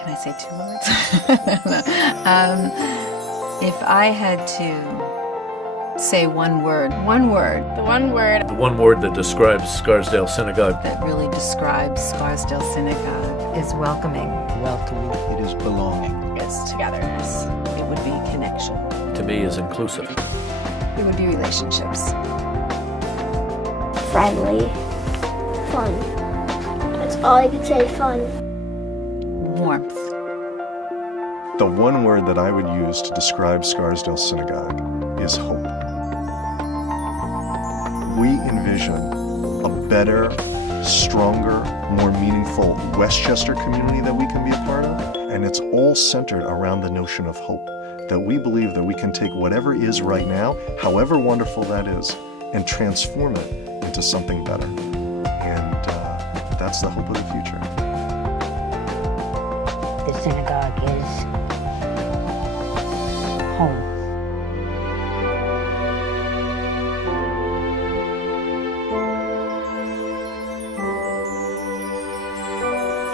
Can I say 2 words? If I had to say one word. The one word. The one word that describes Scarsdale Synagogue. That really describes Scarsdale Synagogue is welcoming. Welcoming. It is belonging. It's togetherness. It would be connection. To me is inclusive. It would be relationships. Friendly. Fun. That's all I could say, fun. Warmth. The one word that I would use to describe Scarsdale Synagogue is hope. We envision a better, stronger, more meaningful Westchester community that we can be a part of, and it's all centered around the notion of hope, that we believe that we can take whatever is right now, however wonderful that is, and transform it into something better. And that's the hope of the future. The synagogue is home.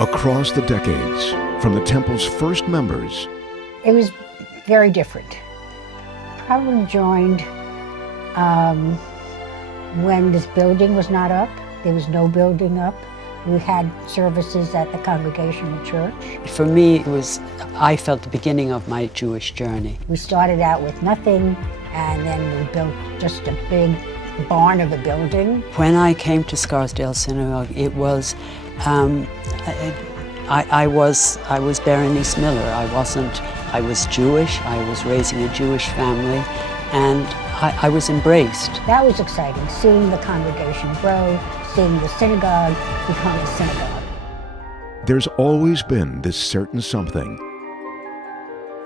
Across the decades, from the temple's first members, it was very different. Probably joined when this building was not up. There was no building up. We had services at the Congregational Church. For me, I felt the beginning of my Jewish journey. We started out with nothing, and then we built just a big barn of a building. When I came to Scarsdale Synagogue, it was, I was Berenice Miller. I was Jewish, I was raising a Jewish family, and I was embraced. That was exciting, seeing the congregation grow, seeing the synagogue become a synagogue. There's always been this certain something.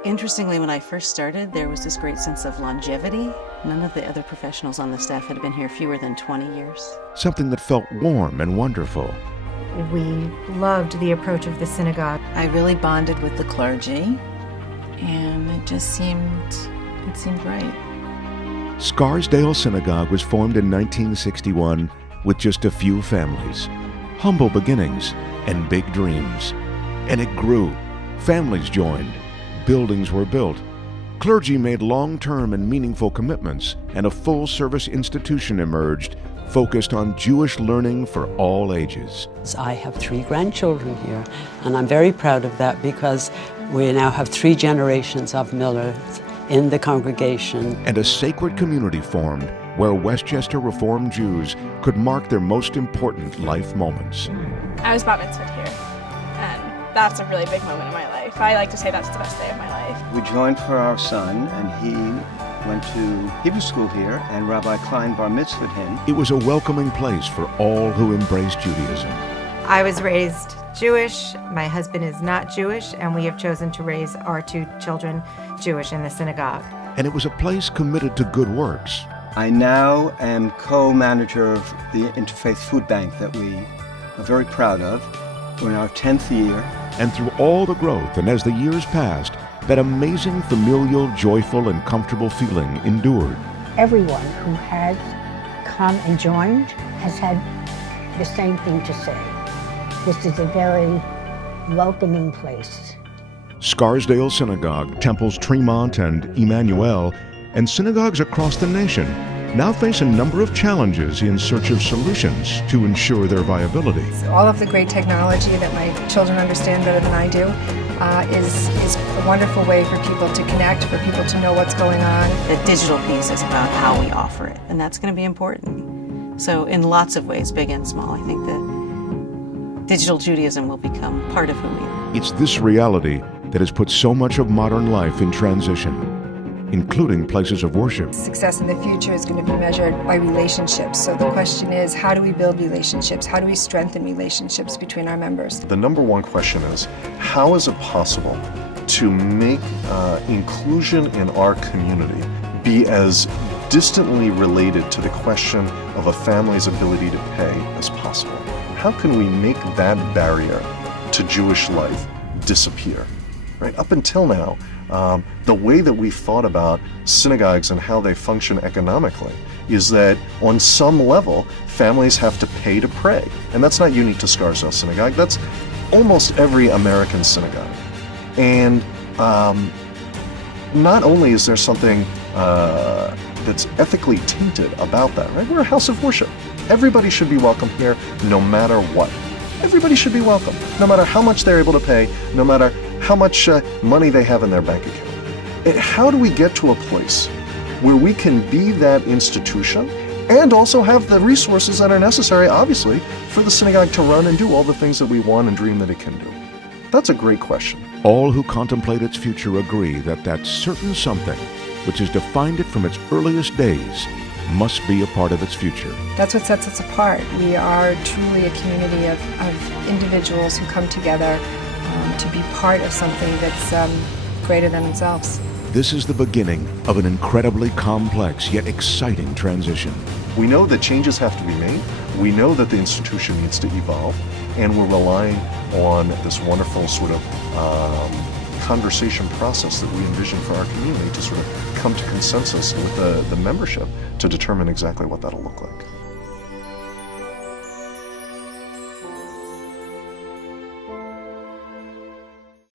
Interestingly, when I first started, there was this great sense of longevity. None of the other professionals on the staff had been here fewer than 20 years. Something that felt warm and wonderful. We loved the approach of the synagogue. I really bonded with the clergy, and it just seemed right. Scarsdale Synagogue was formed in 1961 with just a few families, humble beginnings, and big dreams. And it grew. Families joined. Buildings were built. Clergy made long-term and meaningful commitments, and a full-service institution emerged focused on Jewish learning for all ages. I have 3 grandchildren here, and I'm very proud of that because we now have 3 generations of Millers in the congregation. And a sacred community formed where Westchester Reformed Jews could mark their most important life moments. I was bat mitzvahed here, and that's a really big moment in my life. I like to say that's the best day of my life. We joined for our son, and he went to Hebrew school here, and Rabbi Klein bar mitzvahed him. It was a welcoming place for all who embraced Judaism. I was raised Jewish. My husband is not Jewish, and we have chosen to raise our 2 children Jewish in the synagogue. And it was a place committed to good works. I now am co-manager of the Interfaith Food Bank that we are very proud of. We're in our 10th year. And through all the growth, and as the years passed, that amazing familial, joyful, and comfortable feeling endured. Everyone who has come and joined has had the same thing to say. This is a very welcoming place. Scarsdale Synagogue, temples Tremont and Emanu-El, and synagogues across the nation now face a number of challenges in search of solutions to ensure their viability. All of the great technology that my children understand better than I do is a wonderful way for people to connect, for people to know what's going on. The digital piece is about how we offer it, and that's going to be important. So in lots of ways, big and small, I think that digital Judaism will become part of who we are. It's this reality that has put so much of modern life in transition, including places of worship. Success in the future is going to be measured by relationships. So the question is, how do we build relationships? How do we strengthen relationships between our members? The number one question is, how is it possible to make inclusion in our community be as distantly related to the question of a family's ability to pay as possible? How can we make that barrier to Jewish life disappear? Right? Up until now, the way that we've thought about synagogues and how they function economically is that on some level, families have to pay to pray. And that's not unique to Scarsdale Synagogue. That's almost every American synagogue. And not only is there something that's ethically tainted about that, right? We're a house of worship. Everybody should be welcome here, no matter what. Everybody should be welcome, no matter how much they're able to pay, no matter how much money they have in their bank account. And how do we get to a place where we can be that institution and also have the resources that are necessary, obviously, for the synagogue to run and do all the things that we want and dream that it can do? That's a great question. All who contemplate its future agree that that certain something, which has defined it from its earliest days, must be a part of its future. That's what sets us apart. We are truly a community of individuals who come together to be part of something that's greater than themselves. This is the beginning of an incredibly complex yet exciting transition. We know that changes have to be made. We know that the institution needs to evolve, and we're relying on this wonderful sort of conversation process that we envision for our community to sort of come to consensus with the membership to determine exactly what that'll look like.